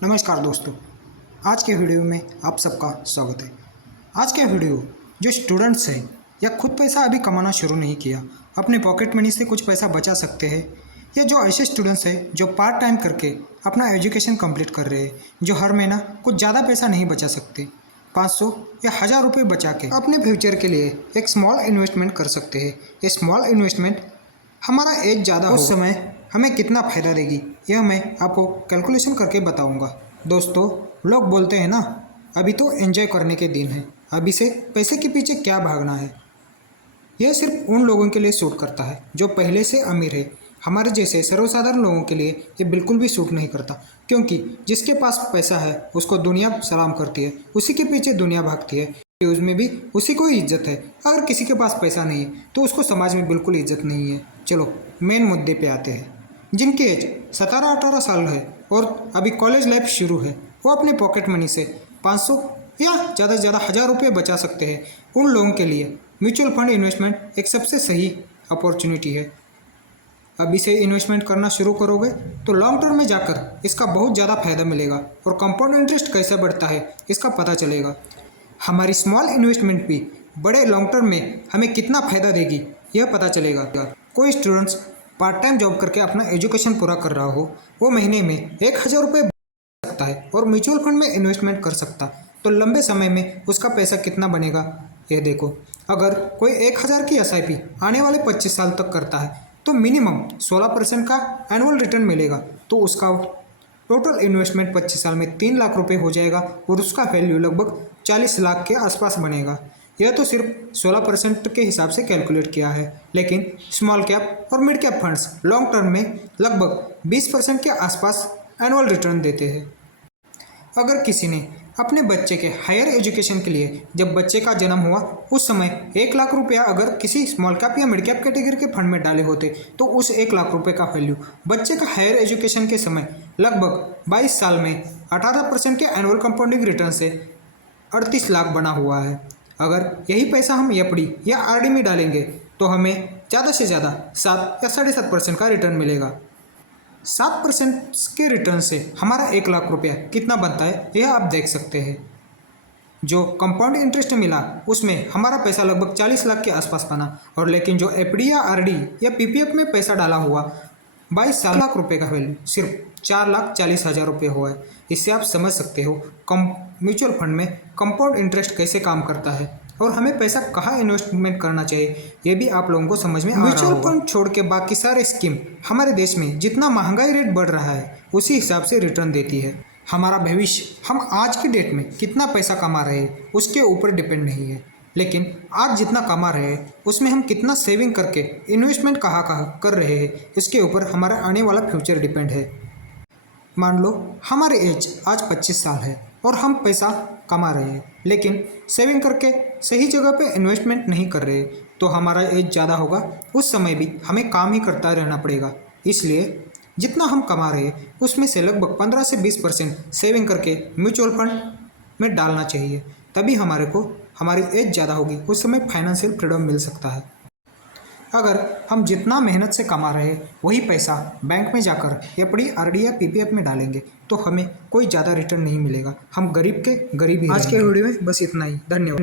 नमस्कार दोस्तों, आज के वीडियो में आप सबका स्वागत है। आज का वीडियो जो स्टूडेंट्स हैं या खुद पैसा अभी कमाना शुरू नहीं किया, अपने पॉकेट मनी से कुछ पैसा बचा सकते हैं, या जो ऐसे स्टूडेंट्स हैं जो पार्ट टाइम करके अपना एजुकेशन कंप्लीट कर रहे हैं, जो हर महीना कुछ ज़्यादा पैसा नहीं बचा सकते, 500 या 1000 रुपये बचा के अपने फ्यूचर के लिए एक स्मॉल इन्वेस्टमेंट कर सकते हैं। ये स्मॉल इन्वेस्टमेंट हमारा एज ज़्यादा हो उस समय हमें कितना फ़ायदा देगी, यह मैं आपको कैलकुलेशन करके बताऊंगा। दोस्तों, लोग बोलते हैं ना, अभी तो एंजॉय करने के दिन हैं, अभी से पैसे के पीछे क्या भागना है। यह सिर्फ उन लोगों के लिए सूट करता है जो पहले से अमीर है। हमारे जैसे सर्वसाधारण लोगों के लिए ये बिल्कुल भी सूट नहीं करता, क्योंकि जिसके पास पैसा है उसको दुनिया सलाम करती है, उसी के पीछे दुनिया भागती है, न्यूज़ में भी उसी को ही इज्जत है। अगर किसी के पास पैसा नहीं है तो उसको समाज में बिल्कुल इज्जत नहीं है। चलो मेन मुद्दे पे आते हैं। जिनकी एज 17-18 साल है और अभी कॉलेज लाइफ शुरू है, वो अपने पॉकेट मनी से 500 या ज़्यादा से ज़्यादा 1000 रुपये बचा सकते हैं। उन लोगों के लिए म्यूचुअल फंड इन्वेस्टमेंट एक सबसे सही अपॉर्चुनिटी है। अभी से इन्वेस्टमेंट करना शुरू करोगे तो लॉन्ग टर्म में जाकर इसका बहुत ज़्यादा फायदा मिलेगा और कंपाउंड इंटरेस्ट कैसे बढ़ता है इसका पता चलेगा। हमारी स्मॉल इन्वेस्टमेंट भी बड़े लॉन्ग टर्म में हमें कितना फ़ायदा देगी यह पता चलेगा। कोई स्टूडेंट्स पार्ट टाइम जॉब करके अपना एजुकेशन पूरा कर रहा हो, वो महीने में 1000 रुपये बचा सकता है और म्यूचुअल फंड में इन्वेस्टमेंट कर सकता, तो लंबे समय में उसका पैसा कितना बनेगा ये देखो। अगर कोई 1000 की एसआईपी आने वाले 25 साल तक करता है तो मिनिमम 16% का एनुअल रिटर्न मिलेगा, तो उसका टोटल इन्वेस्टमेंट 25 साल में 3 लाख रुपए हो जाएगा और उसका वैल्यू लगभग 40 लाख के आसपास बनेगा। यह तो सिर्फ 16% के हिसाब से कैलकुलेट किया है, लेकिन स्मॉल कैप और mid cap funds long term में लगभग 20% के आसपास एनुअल रिटर्न देते हैं। अगर किसी ने अपने बच्चे के हायर एजुकेशन के लिए जब बच्चे का जन्म हुआ उस समय 1 लाख रुपया अगर किसी स्मॉल कैप या मिड कैप कैटेगरी के फंड में डाले होते, तो उस 1 लाख रुपये का वैल्यू बच्चे का हायर एजुकेशन के समय लगभग 22 साल में 18% के एनुअल कंपाउंडिंग रिटर्न से 38 लाख बना हुआ है। अगर यही पैसा हम एफडी या आरडी में डालेंगे तो हमें ज़्यादा से ज़्यादा 7 या 7.5% का रिटर्न मिलेगा। 7% के रिटर्न से हमारा 1 लाख रुपया कितना बनता है यह आप देख सकते हैं। जो कंपाउंड इंटरेस्ट मिला उसमें हमारा पैसा लगभग 40 लाख के आसपास बना, और लेकिन जो एफडी या आरडी या पीपीएफ में पैसा डाला हुआ 22 लाख रुपए का वैल्यू सिर्फ 4,40,000 रुपये हुआ है। इससे आप समझ सकते हो म्यूचुअल फंड में कंपाउंड इंटरेस्ट कैसे काम करता है और हमें पैसा कहाँ इन्वेस्टमेंट करना चाहिए ये भी आप लोगों को समझ में आ रहा होगा। म्यूचुअल फंड छोड़ के बाकी सारे स्कीम हमारे देश में जितना महंगाई रेट बढ़ रहा है उसी हिसाब से रिटर्न देती है। हमारा भविष्य हम आज की डेट में कितना पैसा कमा रहे हैं उसके ऊपर डिपेंड नहीं है, लेकिन आज जितना कमा रहे हैं उसमें हम कितना सेविंग करके इन्वेस्टमेंट कहाँ कहाँ कर रहे हैं इसके ऊपर हमारा आने वाला फ्यूचर डिपेंड है। मान लो हमारे एज आज 25 साल है और हम पैसा कमा रहे हैं, लेकिन सेविंग करके सही जगह पे इन्वेस्टमेंट नहीं कर रहे, तो हमारा एज ज़्यादा होगा उस समय भी हमें काम ही करता रहना पड़ेगा। इसलिए जितना हम कमा रहे हैं उसमें से लगभग 15 से 20% सेविंग करके म्यूचुअल फंड में डालना चाहिए, तभी हमारे को हमारी एज ज़्यादा होगी उस समय फाइनेंशियल फ्रीडम मिल सकता है। अगर हम जितना मेहनत से कमा रहे हैं वही पैसा बैंक में जाकर एफडी आरडी या पीपीएफ में डालेंगे तो हमें कोई ज़्यादा रिटर्न नहीं मिलेगा, हम गरीब के गरीब ही। आज के वीडियो में बस इतना ही, धन्यवाद।